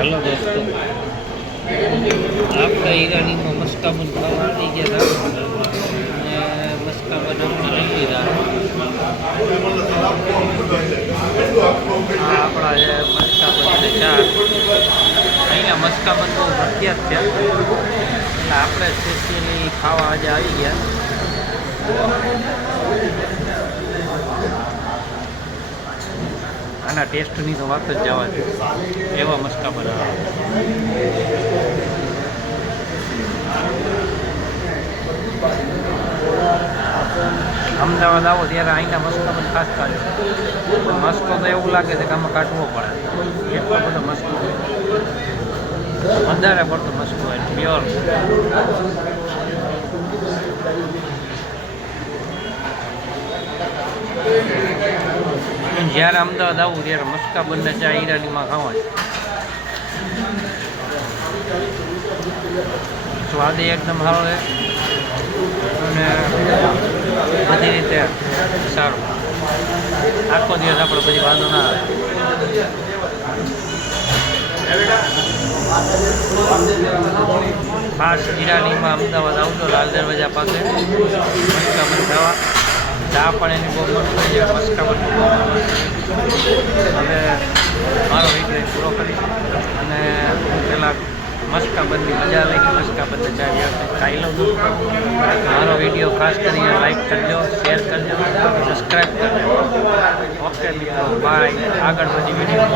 હાલો દોસ્તો, આપણે ઈરાનીમાં મસ્કાબન ખાવા આવી ગયા હતા અને મસ્કાબન અમને લઈ લીધા. આપણા છે મસ્કાબન અને ચા. અહીંના મસ્કાબન બહુ પ્રખ્યાત છે, એટલે આપણે સ્પેશિયલી ખાવા આજે આવી ગયા. આના ટેસ્ટની તો વાત જ જવા છે, એવા મસ્કાબન આવે. અમદાવાદ આવો ત્યારે અહીંના મસ્કાબન ખાસ કાઢો. મસ્કો તો એવું લાગે છે કે આમાં કાઢવો પડે, એટલો બધો મસ્કો હોય, વધારે પડતો મસ્કો હોય, પ્યોર. જ્યારે અમદાવાદ આવું ત્યારે મસ્કાબનને ચા ઈરાનીમાં ખાવા છે. સ્વાદ એકદમ સારો છે અને બધી રીતે સારું. આખો દિવસ આપણે બધી વાંધો ના આવે. ખાસ ઈરાનીમાં અમદાવાદ આવતો લાલ દરવાજા પાસે મસ્કાબન ખાવા. ચા પણ એની બહુ મસ્ત થઈ જાય, મસ્કાબન. હવે મારો વિડીયો પૂરો કરીશ અને હું પહેલાં મસ્કાબનની મજા લઈ, મસ્કાબનને ચા ખાઈ લઉં. મારો વિડીયો ખાસ કરીને લાઈક કરજો, શેર કરજો, સબસ્ક્રાઈબ કરજો. ઓકે મિત્રો, બાય. આગળ બધી વિડીયો